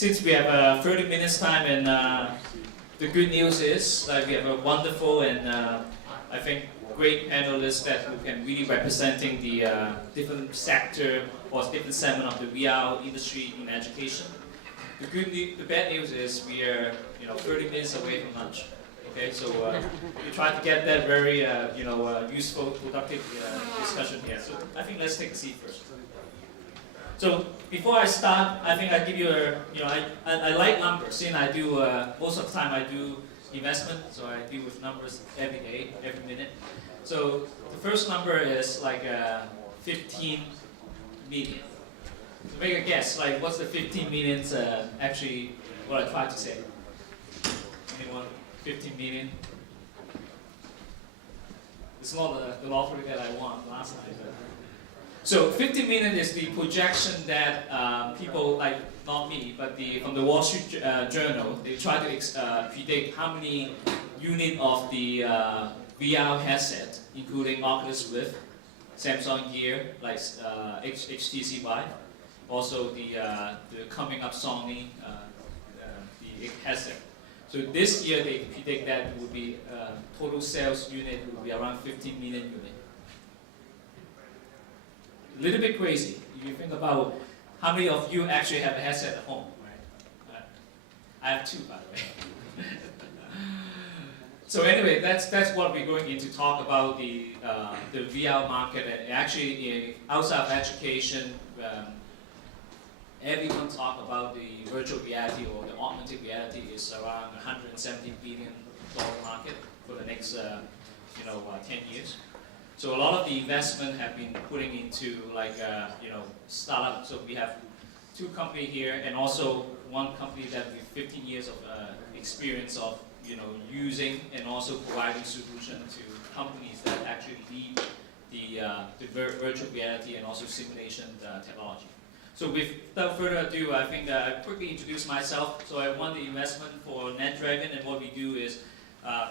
since we have 30 minutes time, and the good news is like we have a wonderful and I think great panelists that who can really representing the different sector or different segment of the VR industry in education. The bad news is we are 30 minutes away from lunch. Okay, so we try to get that very useful, productive discussion here. So I think let's take a seat first. So before I start, I think I give you I like numbers. Since I do most of the time I do investment, so I deal with numbers every day, every minute. So the first number is like 15 million. So make a guess, like what's the 15 millions actually what I tried to say? Anyone? 15 million? It's not the lottery that I won last night. So 50 million is the projection that people, like not me, but from the Wall Street Journal, they try to predict how many units of the VR headset, including Oculus Rift, Samsung Gear, like HTC Vive, also the coming up Sony, the headset. So this year they predict that would be total sales unit would be around 15 million units. A little bit crazy if you think about how many of you actually have a headset at home, right? I have 2, by the way. So anyway, that's what we're going into talk about the VR market, and actually outside of education, everyone talk about the virtual reality or the augmented reality is around $170 billion market for the next 10 years. So a lot of the investment have been putting into like startup. So we have 2 companies here, and also 1 company that with 15 years of experience of using and also providing solution to companies that actually lead the virtual reality and also simulation technology. So without further ado, I think I quickly introduce myself. So I won the investment for NetDragon, and what we do is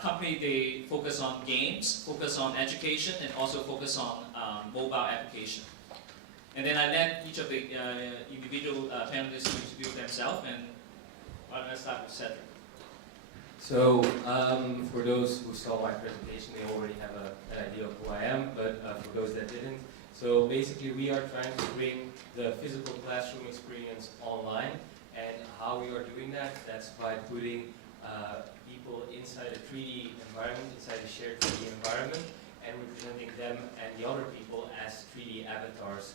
company, they focus on games, focus on education, and also focus on mobile application. And then I let each of the individual panelists to introduce themselves, and why don't I start with Cedric? So for those who saw my presentation, they already have an idea of who I am, but for those that didn't, so basically we are trying to bring the physical classroom experience online, and how we are doing that, that's by putting people inside a 3D environment, inside a shared 3D environment, and representing them and the other people as 3D avatars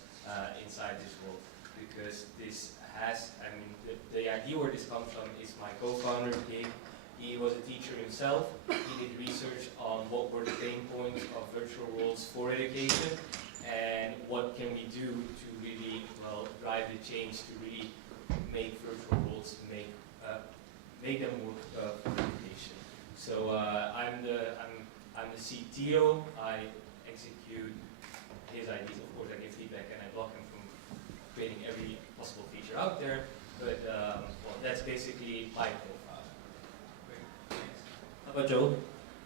inside this world. Because this has, the idea where this comes from is my co-founder, Dave. He was a teacher himself. He did research on what were the pain points of virtual worlds for education, and what can we do to really, drive the change to really make virtual worlds make them work for education. So I'm the CTO. I execute his ideas. Of course, I give feedback and I block him from creating every possible feature out there. But that's basically my profile. How about Joe?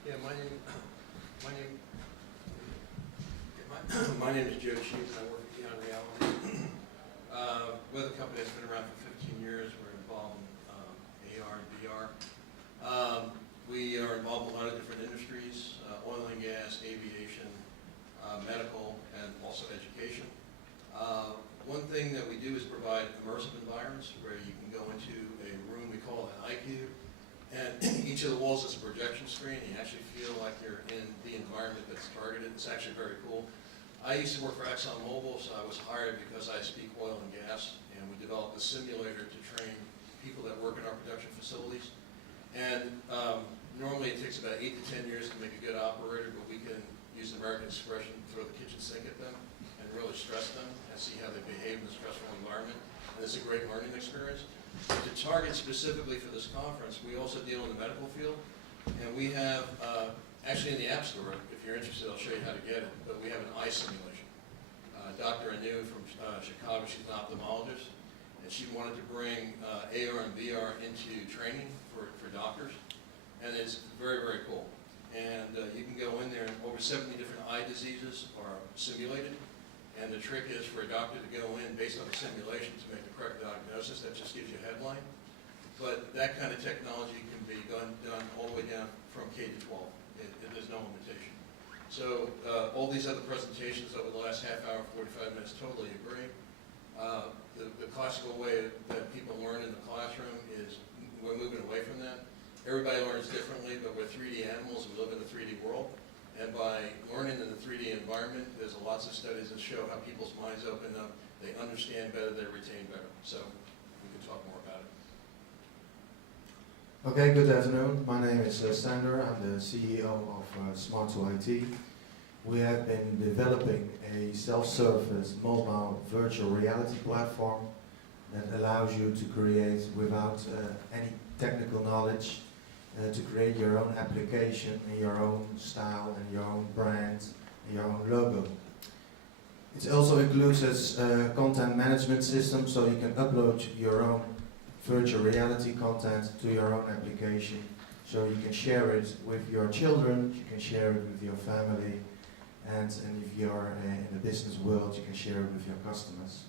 Yeah, my name is Joe Sheets. I work at Eon Reality. With a company that's been around for 15 years. We're involved in AR and VR. We are involved in a lot of different industries, oil and gas, aviation, medical, and also education. One thing that we do is provide immersive environments where you can go into a room we call an iCube, and each of the walls is a projection screen, and you actually feel like you're in the environment that's targeted. It's actually very cool. I used to work for ExxonMobil, so I was hired because I speak oil and gas, and we developed a simulator to train people that work in our production facilities. And normally it takes about 8 to 10 years to make a good operator, but we can use the American expression, throw the kitchen sink at them and really stress them and see how they behave in a stressful environment. And it's a great learning experience. To target specifically for this conference, we also deal in the medical field, and we have, actually in the App Store, if you're interested, I'll show you how to get it, but we have an eye simulation. Dr. Anu from Chicago, she's an ophthalmologist, and she wanted to bring AR and VR into training for doctors, and it's very, very cool. And you can go in there, and over 70 different eye diseases are simulated. And the trick is for a doctor to go in based on a simulation to make the correct diagnosis. That just gives you a headline. but that kind of technology can be done all the way down from K to 12. There's no limitation. So all these other presentations over the last half hour, 45 minutes, totally agree. The classical way that people learn in the classroom is we're moving away from that. Everybody learns differently, but we're 3D animals. We live in the 3D world. And by learning in the 3D environment, there's lots of studies that show how people's minds open up. They understand better, they retain better. So we can talk more about it. Okay, good afternoon. My name is Sander. I'm the CEO of Smart2IT. We have been developing a self-service mobile virtual reality platform that allows you to create without any technical knowledge, to create your own application in your own style and your own brand and your own logo. It also includes a content management system, so you can upload your own virtual reality content to your own application, so you can share it with your children, you can share it with your family, and if you're in the business world, you can share it with your customers.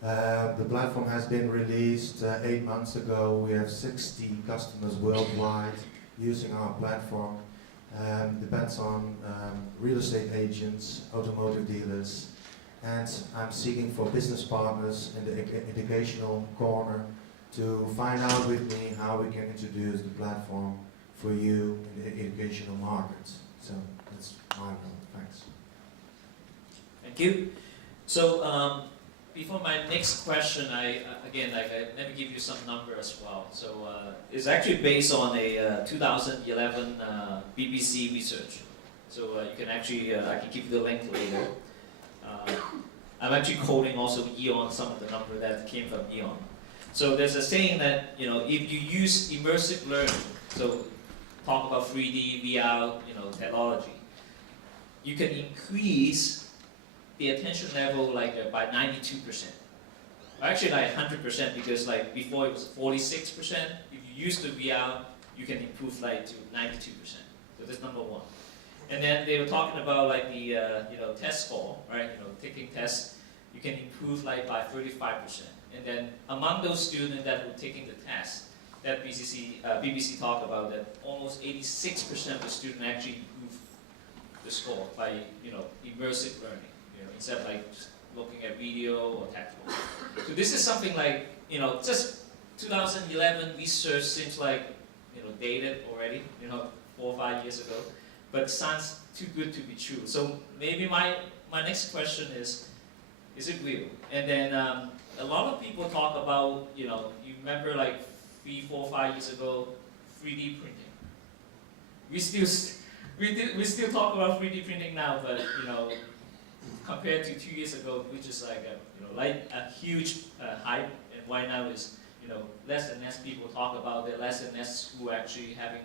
The platform has been released 8 months ago. We have 60 customers worldwide using our platform. Depends on real estate agents, automotive dealers, and I'm seeking for business partners in the educational corner to find out with me how we can introduce the platform for you in the educational market. So that's my role. Thanks. Thank you. So before my next question, let me give you some number as well. So it's actually based on a 2011 BBC research. So you can actually, I can give you the link later. I'm actually quoting also Eon, some of the number that came from Eon. So there's a saying that, if you use immersive learning, so talk about 3D, VR, technology, you can increase the attention level by 92%. Actually 100%, because before it was 46%. If you use the VR, you can improve to 92%. So that's number one. And then they were talking about the test score, right? Taking tests, you can improve by 35%. And then among those students that were taking the test, that BBC talked about that almost 86% of the students actually improved the score by immersive learning, instead of just looking at video or textbook. So this is something just 2011 research seems dated already, 4 or 5 years ago, but sounds too good to be true. So maybe my next question is it real? And then a lot of people talk about, you remember 3, 4, 5 years ago, 3D printing. We still talk about 3D printing now, but compared to 2 years ago, which is a huge hype, and why now is less and less people talk about it, less and less who actually having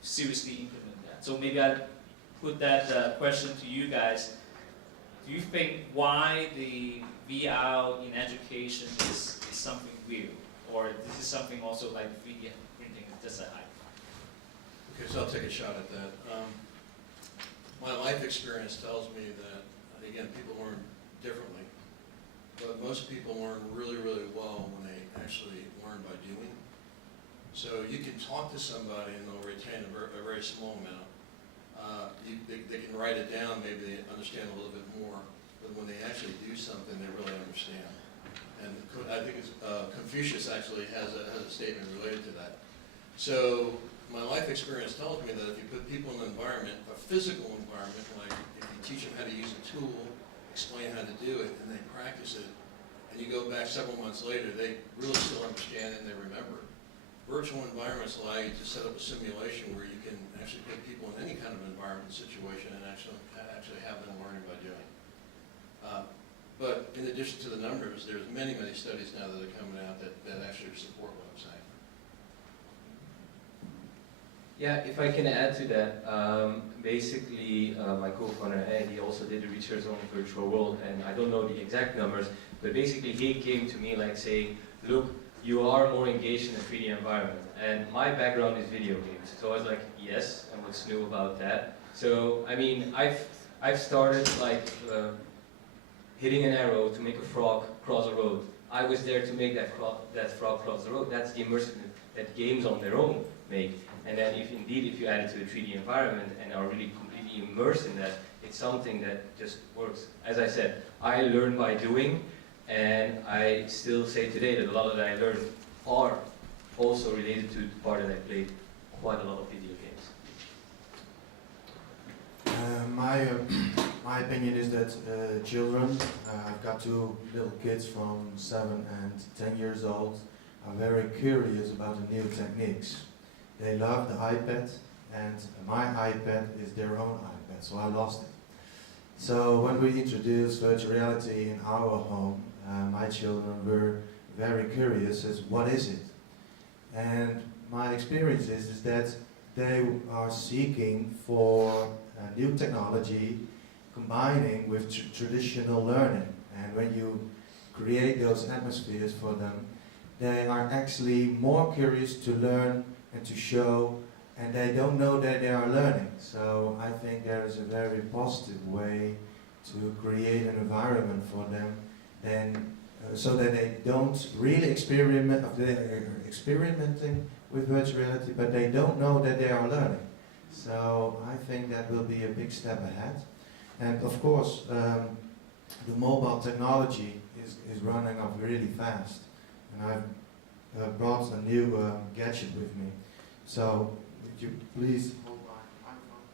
seriously implement that. So maybe I put that question to you guys. Do you think why the VR in education is something real, or this is something also 3D printing is just a hype? Okay, so I'll take a shot at that. My life experience tells me that, again, people learn differently, but most people learn really, really well when they actually learn by doing. So you can talk to somebody and they'll retain a very small amount. They can write it down, maybe they understand a little bit more, but when they actually do something, they really understand. And I think Confucius actually has a statement related to that. So my life experience tells me that if you put people in an environment, a physical environment, like if you teach them how to use a tool, explain how to do it, and they practice it, and you go back several months later, they really still understand and they remember it. Virtual environments allow you to set up a simulation where you can actually put people in any kind of environment situation and actually have them learning by doing. But in addition to the numbers, there's many, many studies now that are coming out that actually support what I'm saying. Yeah, if I can add to that, basically my co-founder Ed, he also did the research on the virtual world, and I don't know the exact numbers, but basically he came to me saying, look, you are more engaged in a 3D environment, and my background is video games, so I was like, yes, and what's new about that? So I mean, I've started hitting an arrow to make a frog cross a road I was there to make that frog cross the road. That's the immersiveness that games on their own make. And then if you add it to a 3D environment and are really completely immersed in that, it's something that just works. As I said, I learn by doing, and I still say today that a lot of that I learned are also related to the part that I played quite a lot of video games. My opinion is that children, I've got two little kids from 7 and 10 years old, are very curious about the new techniques. They love the iPad, and my iPad is their own iPad, so I lost it. So when we introduced virtual reality in our home, my children were very curious as what is it? And my experience is that they are seeking for new technology combining with traditional learning. And when you create those atmospheres for them, they are actually more curious to learn and to show, and they don't know that they are learning. So I think there is a very positive way to create an environment for them, and so that they don't really experiment, they're experimenting with virtual reality, but they don't know that they are learning. So I think that will be a big step ahead. And of course, the mobile technology is running up really fast. And I've brought a new gadget with me. So would you please hold my microphone?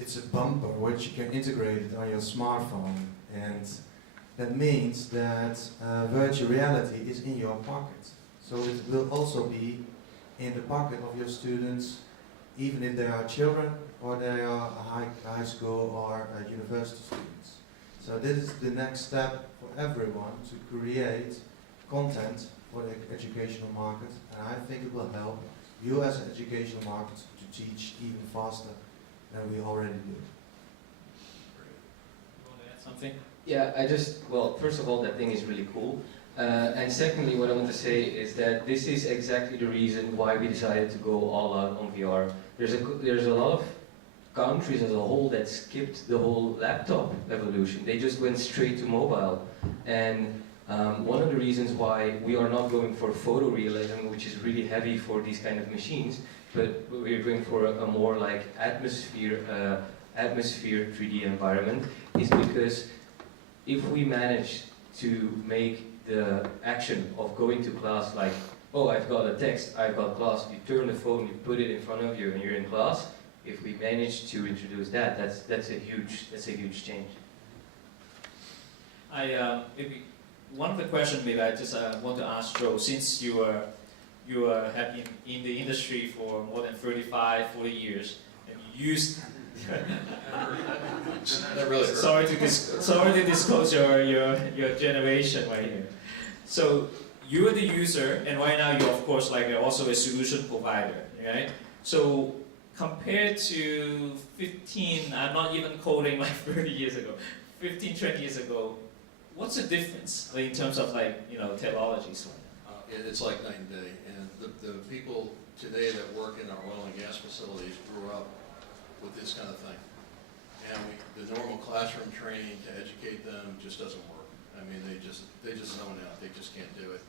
It's a bumper which you can integrate it on your smartphone, and that means that virtual reality is in your pocket. So it will also be in the pocket of your students, even if they are children or they are high school or university students. So this is the next step for everyone to create content for the educational market, and I think it will help you as an educational market to teach even faster than we already do. You want to add something? Yeah, well, first of all, that thing is really cool. And secondly, what I want to say is that this is exactly the reason why we decided to go all out on VR. There's a lot of countries as a whole that skipped the whole laptop evolution. They just went straight to mobile. And one of the reasons why we are not going for photorealism, which is really heavy for these kind of machines, but we're going for a more like atmosphere 3D environment, is because if we manage to make the action of going to class like, oh, I've got a text, I've got class, you turn the phone, you put it in front of you and you're in class, if we manage to introduce that, that's a huge change. Maybe one of the questions maybe I just want to ask Joe, since you have been in the industry for more than 35, 40 years, and you used That really hurt. sorry to disclose your generation right here. So you're the user, and right now you're of course like also a solution provider, right? So compared to 15, I'm not even quoting like 30 years ago, 15, 20 years ago, what's the difference in terms of like, technologies? It's like night and day, and the people today that work in our oil and gas facilities grew up with this kind of thing. And the normal classroom training to educate them just doesn't work. I mean, they just zone out. They just can't do it.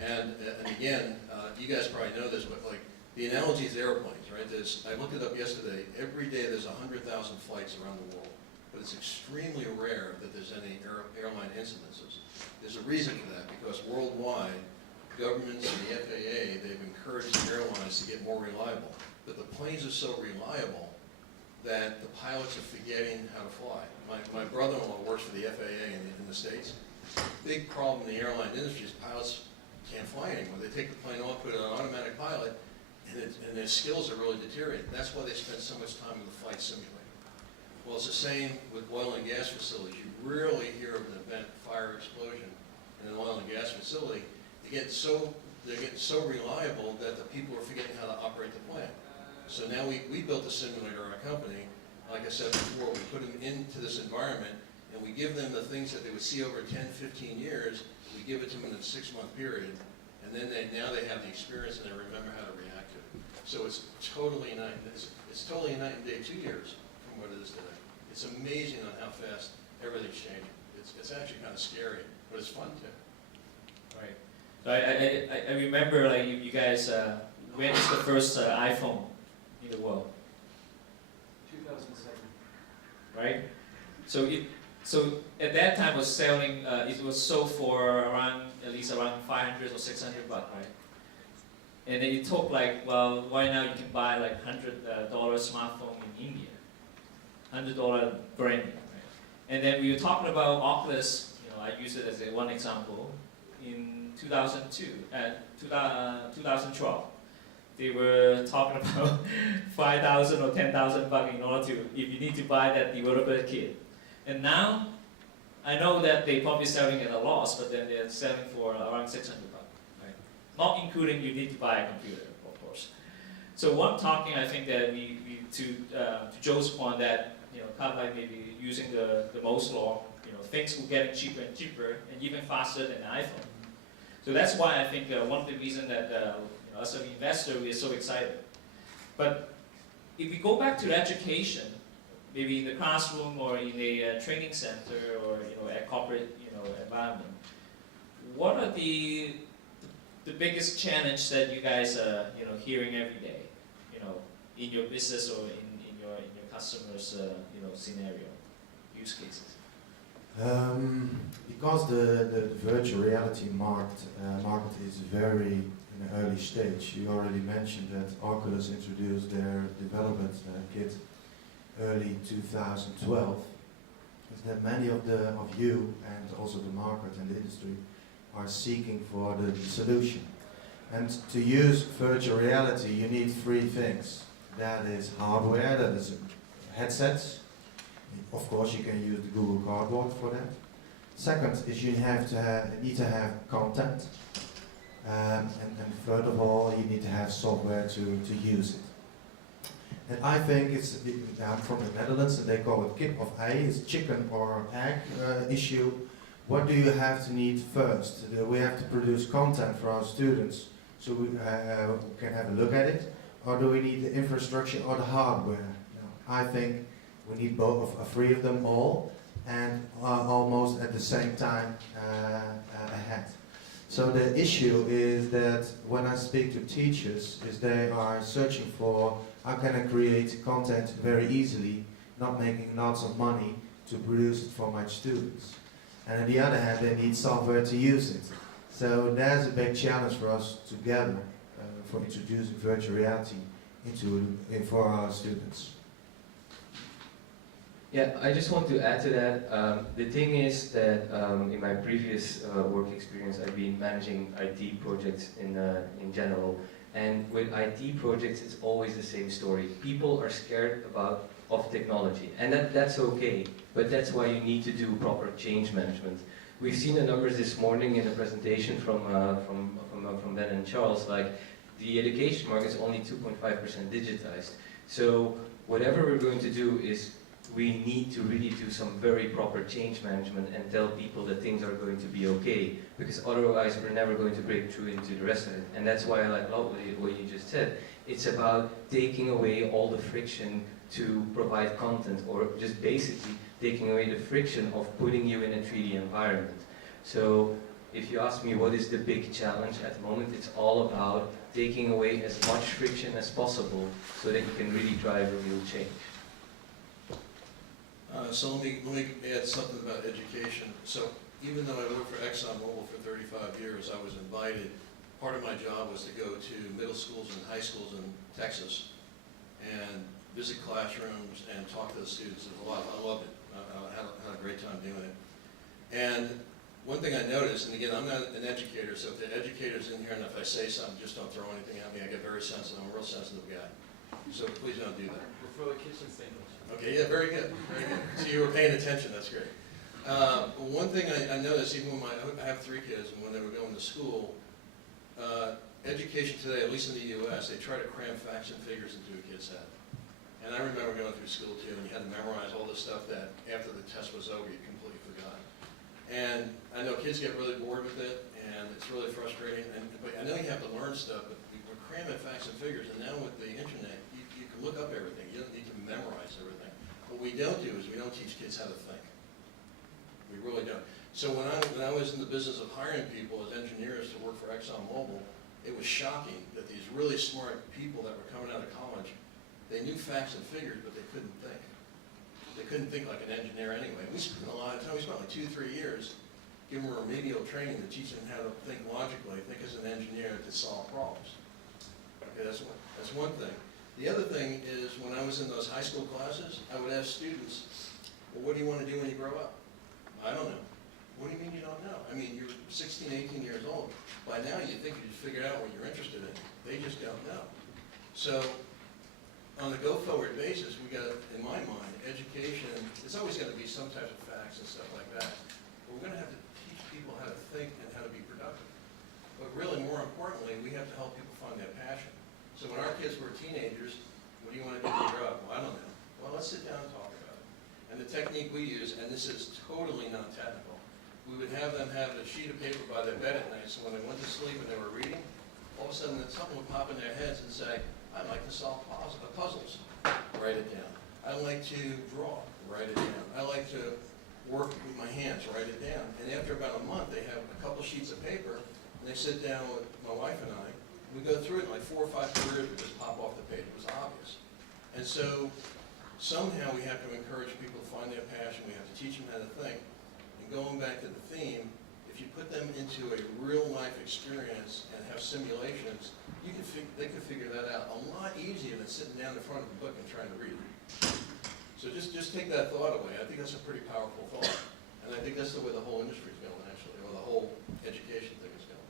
And again, you guys probably know this, but like the analogy is airplanes, right? I looked it up yesterday. Every day there's 100,000 flights around the world, but it's extremely rare that there's any airline incidences. There's a reason for that, because worldwide, governments and the FAA, they've encouraged the airlines to get more reliable. But the planes are so reliable that the pilots are forgetting how to fly. My brother-in-law works for the FAA in the States. Big problem in the airline industry is pilots can't fly anymore. They take the plane off, put it on automatic pilot, and their skills are really deteriorating. That's why they spend so much time with the flight simulator. Well, it's the same with oil and gas facilities. You rarely hear of an event, fire, explosion in an oil and gas facility. They're getting so reliable that the people are forgetting how to operate the plant. So now we built a simulator in our company. Like I said before, we put them into this environment, and we give them the things that they would see over 10, 15 years. We give it to them in a 6-month period, and then now they have the experience and they remember how to react to it. So it's totally a night and day 2 years from what it is today. It's amazing on how fast everything's changing. It's actually kind of scary, but it's fun too. Right. So I remember like you guys, when is the first iPhone in the world? 2007. Right? So at that time was selling, it was sold for at least around 500 or 600 bucks, right? And then it took like, well, right now you can buy like $100 smartphone in India, $100 brand new, right? And then we were talking about Oculus, I use it as one example, in 2012. They were talking about 5,000 or 10,000 bucks in order to, if you need to buy that developer kit. And now, I know that they're probably selling at a loss, but then they're selling for around 600 bucks, right? Not including you need to buy a computer, of course. So what I'm talking, I think that to Joe's point that, kind of like maybe using the Moore's law, things will get cheaper and cheaper and even faster than an iPhone. So that's why I think one of the reasons that as an investor we are so excited. But if we go back to education, maybe in the classroom or in a training center or a corporate environment, what are the biggest challenge that you guys are hearing every day, in your business or in your customers scenario, use cases? Because the virtual reality market is very in an early stage. You already mentioned that Oculus introduced their development kit early 2012. Is that many of you and also the market and the industry are seeking for the solution. And to use virtual reality, you need three things. That is hardware, that is headsets. Of course, you can use the Google Cardboard for that. Second is you need to have content. And third of all, you need to have software to use it. And I think I'm from the Netherlands, and they call it kip of ei, it's chicken or egg issue. What do you have to need first? We have to produce content for our students so we can have a look at it, or do we need the infrastructure or the hardware? I think we need both, three of them all, and almost at the same time ahead. So the issue is that when I speak to teachers, is they are searching for how can I create content very easily, not making lots of money to produce it for my students. And on the other hand, they need software to use it. So there's a big challenge for us together for introducing virtual reality for our students. Yeah, I just want to add to that. The thing is that in my previous work experience, I've been managing IT projects in general. And with IT projects, it's always the same story. People are scared of technology, and that's okay. But that's why you need to do proper change management. We've seen the numbers this morning in the presentation from Ben and Charles. Like the education market is only 2.5% digitized. So whatever we're going to do is we need to really do some very proper change management and tell people that things are going to be okay, because otherwise we're never going to break through into the rest of it. And that's why I like what you just said. It's about taking away all the friction to provide content, or just basically taking away the friction of putting you in a 3D environment. So if you ask me what is the big challenge at the moment, it's all about taking away as much friction as possible so that you can really drive a real change. So let me add something about education. So even though I worked for ExxonMobil for 35 years, I was invited. Part of my job was to go to middle schools and high schools in Texas and visit classrooms and talk to the students. It was a lot. I loved it. I had a great time doing it. And one thing I noticed, and again, I'm not an educator, so if the educator's in here and if I say something, just don't throw anything at me. I get very sensitive. I'm a real sensitive guy. So please don't do that. We'll throw the kitchen sink. Okay, yeah, very good, very good. So you were paying attention, that's great. One thing I noticed, even when I have 3 kids, and when they were going to school, education today, at least in the US, they try to cram facts and figures into a kid's head. And I remember going through school too, and you had to memorize all this stuff that after the test was over, you completely forgot. And I know kids get really bored with it, and it's really frustrating, but I know you have to learn stuff, but we're cramming facts and figures, and now with the internet, you can look up everything. You don't need to memorize everything. What we don't do is we don't teach kids how to think. We really don't. So when I was in the business of hiring people as engineers to work for ExxonMobil, it was shocking that these really smart people that were coming out of college, they knew facts and figures, but they couldn't think. They couldn't think like an engineer anyway. We spent a lot of time, we spent like 2-3 years giving them remedial training to teach them how to think logically, think as an engineer to solve problems. Okay, that's one thing. The other thing is when I was in those high school classes, I would ask students, well, what do you want to do when you grow up? I don't know. What do you mean you don't know? I mean, you're 16, 18 years old. By now you think you just figured out what you're interested in. They just don't know. So on a go-forward basis, we got, in my mind, education, it's always going to be some type of facts and stuff like that. But we're going to have to teach people how to think and how to be productive. But really, more importantly, we have to help people find their passion. So when our kids were teenagers, what do you want to do when you grow up? Well, I don't know. Well, let's sit down and talk about it. And the technique we use, and this is totally non-technical, we would have them have a sheet of paper by their bed at night, so when they went to sleep and they were reading, all of a sudden something would pop in their heads and say, I like to solve puzzles. Write it down. I like to draw. Write it down. I like to work with my hands. Write it down. And after about a month, they have a couple sheets of paper, and they sit down with my wife and I. We go through it, and like 4 or 5 careers would just pop off the page. It was obvious. And so somehow we have to encourage people to find their passion. We have to teach them how to think. And going back to the theme, if you put them into a real-life experience and have simulations, they could figure that out a lot easier than sitting down in front of a book and trying to read it. So just take that thought away. I think that's a pretty powerful thought. And I think that's the way the whole industry is going, actually, or the whole education thing is going.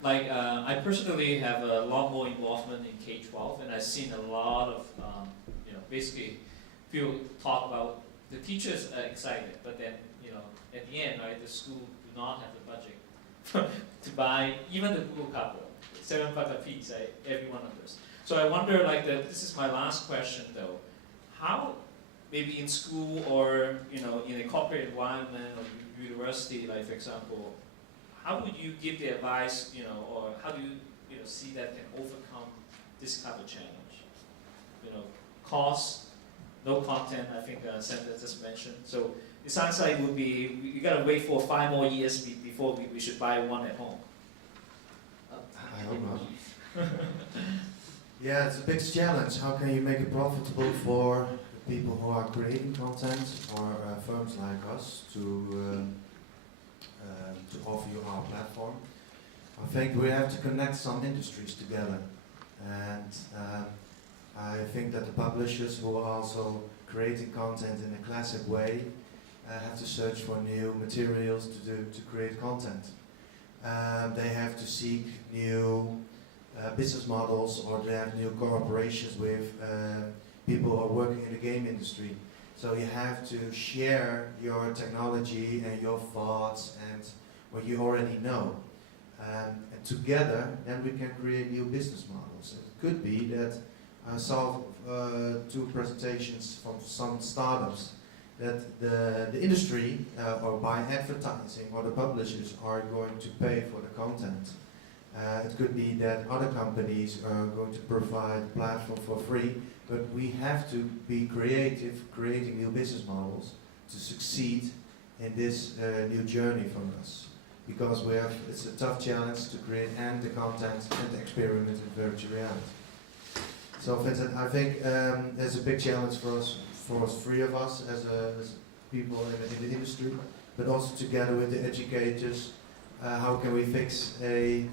Like, I personally have a lot more involvement in K-12, and I've seen a lot of, basically, people talk about the teachers are excited, but then, at the end, right, the school do not have the budget to buy even the Google Cardboard, $7 a piece, right, every one of those. So I wonder, this is my last question, though. How, maybe in school or, in a corporate environment or university, like, for example, how would you give the advice, or how do you, see that can overcome this type of challenge? Cost, no content, I think Sandra just mentioned. So it sounds like it would be, you gotta wait for 5 more years before we should buy one at home. I hope not. Yeah, it's a big challenge. How can you make it profitable for the people who are creating content or firms like us to offer you our platform? I think we have to connect some industries together, and I think that the publishers who are also creating content in a classic way have to search for new materials to create content. They have to seek new business models, or they have new cooperations with people who are working in the game industry. So you have to share your technology and your thoughts and what you already know. And together, then we can create new business models. It could be that I saw 2 presentations from some startups that the industry, or by advertising, or the publishers are going to pay for the content. It could be that other companies are going to provide a platform for free, but we have to be creative, creating new business models to succeed in this new journey for us. Because it's a tough challenge to create and the content and the experiment in virtual reality. So Vincent, I think there's a big challenge for us 3 of us as people in the industry, but also together with the educators, how can we fix a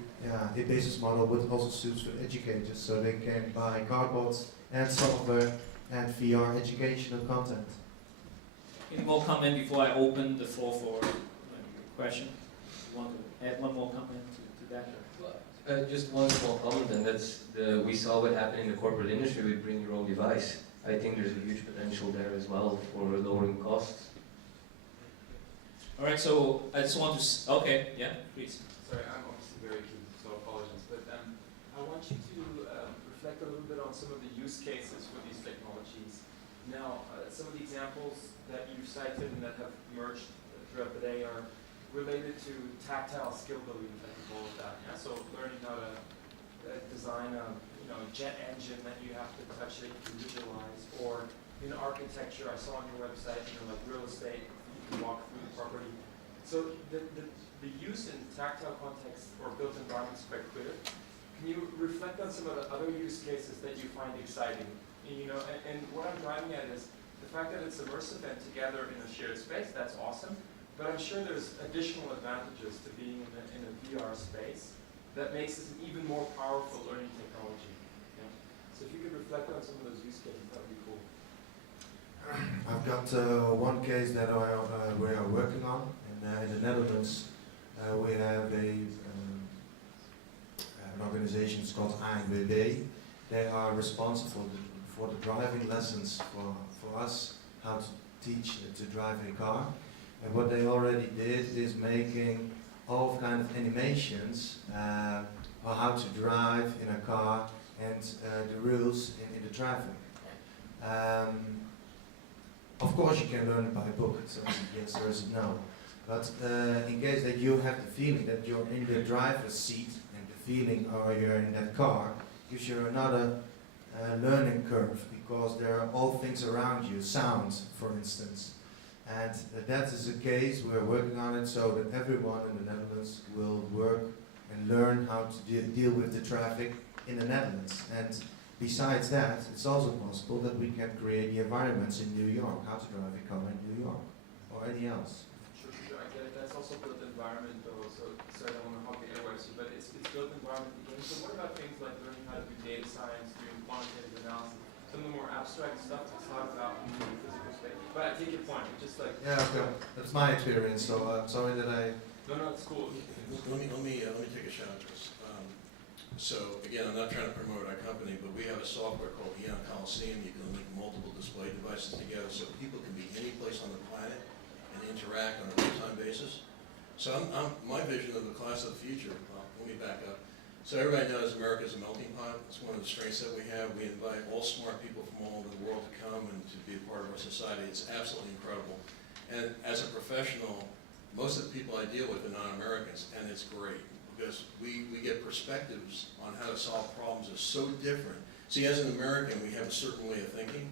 business model which also suits for educators, so they can buy cardboards and software and VR educational content. Any more comment before I open the floor for question? You want to add one more comment to that? Just one small comment, and that's we saw what happened in the corporate industry with bring your own device. I think there's a huge potential there as well for lowering costs. All right, so I just want to, okay, yeah, please. Sorry, I'm obviously very keen, so apologies, but I want you to reflect a little bit on some of the use cases for these technologies. Now, some of the examples that you've cited and that have emerged throughout the day are related to tactile skill building, if I can call it that. Yeah? So learning how to design a jet engine that you have to touch that you can visualize, or in architecture, I saw on your website, like real estate can walk through the property. So the use in tactile context or built environment is quite clear. Can you reflect on some of the other use cases that you find exciting? You know, and what I'm driving at is the fact that it's immersive and together in a shared space, that's awesome. But I'm sure there's additional advantages to being in a VR space that makes this an even more powerful learning technology. Yeah? So if you could reflect on some of those use cases, that would be cool. I've got one case that we are working on in the Netherlands. We have an organization, it's called ANWB. They are responsible for the driving lessons for us, how to teach to drive a car. And what they already did is making all kind of animations on how to drive in a car and the rules in the traffic. Of course you can learn it by book, so yes or is no. But in case that you have the feeling that you're in the driver's seat and the feeling or you're in that car, gives you another learning curve, because there are all things around you, sound for instance. And that is a case, we're working on it so that everyone in the Netherlands will work and learn how to deal with the traffic in the Netherlands. And besides that, it's also possible that we can create the environments in New York, how to drive a car in New York, or any else. Sure, I get it. That's also built environment though, so sorry, I don't want to hog the airwaves, but it's built environment again. So what about things like learning how to do data science, doing quantitative analysis, some of the more abstract stuff that's not about physical space? But I take your point, just like... Yeah, okay. That's my experience, so I'm sorry that I... No, it's cool. Let me take a shot at this. So again, I'm not trying to promote our company, but we have a software called Eon Coliseum. You can link multiple display devices together so people can be any place on the planet and interact on a real-time basis. So my vision of the class of the future, let me back up. So everybody knows America is a melting pot. It's one of the strengths that we have. We invite all smart people from all over the world to come and to be a part of our society. It's absolutely incredible. And as a professional, most of the people I deal with are non-Americans, and it's great because we get perspectives on how to solve problems that are so different. See, as an American, we have a certain way of thinking,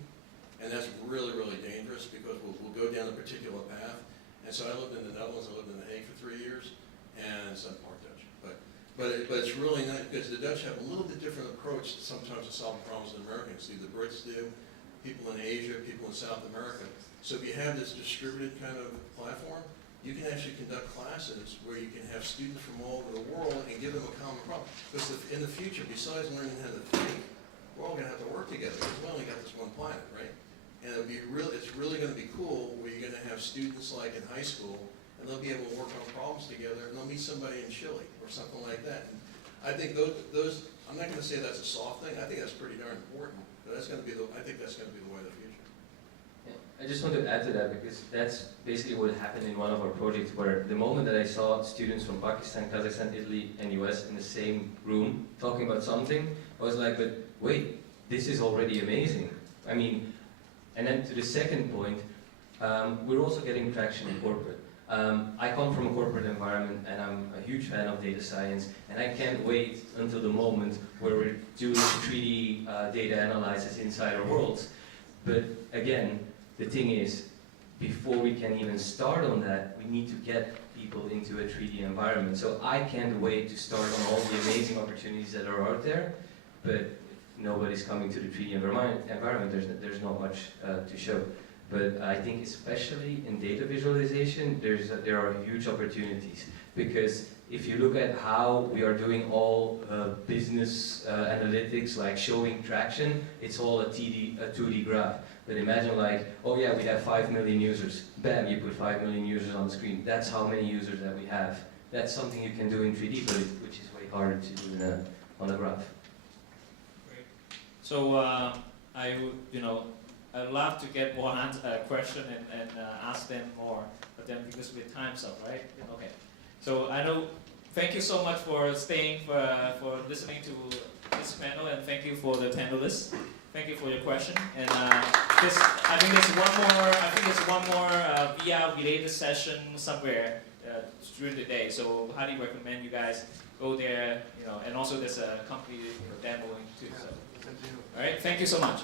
and that's really, really dangerous because we'll go down a particular path. And so I lived in the Netherlands, I lived in The Hague for 3 years, and it's not part Dutch. But it's really nice because the Dutch have a little bit different approach sometimes to solving problems than Americans do. The Brits do, people in Asia, people in South America. So if you have this distributed kind of platform, you can actually conduct classes where you can have students from all over the world and give them a common problem. Because in the future, besides learning how to think, we're all going to have to work together because we only got this one planet, right? And it's really going to be cool where you're going to have students like in high school, and they'll be able to work on problems together, and they'll meet somebody in Chile or something like that. And I think those I'm not going to say that's a soft thing. I think that's pretty darn important. But that's going to be I think that's going to be the way of the future. I just want to add to that because that's basically what happened in one of our projects where the moment that I saw students from Pakistan, Kazakhstan, Italy and US in the same room talking about something, I was like, but wait, this is already amazing. I mean, and then to the second point, we're also getting traction in corporate. I come from a corporate environment and I'm a huge fan of data science and I can't wait until the moment where we're doing 3D data analysis inside our worlds. But again, the thing is, before we can even start on that, we need to get people into a 3D environment. So I can't wait to start on all the amazing opportunities that are out there, but if nobody's coming to the 3D environment, there's not much to show. But I think especially in data visualization, there are huge opportunities. Because if you look at how we are doing all business analytics, like showing traction, it's all a 2D graph. But imagine like, oh yeah, we have 5 million users. Bam, you put 5 million users on the screen. That's how many users that we have. That's something you can do in 3D, but which is way harder to do on a graph. Great. So I would, I'd love to get more question and ask them more, but then because we're time's up, right? Okay. So I know. Thank you so much for staying for listening to this panel, and thank you for the panelists. Thank you for your question. And I think there's one more VR related session somewhere during the day. So highly recommend you guys go there. And also there's a company demoing too. So. All right. Thank you so much.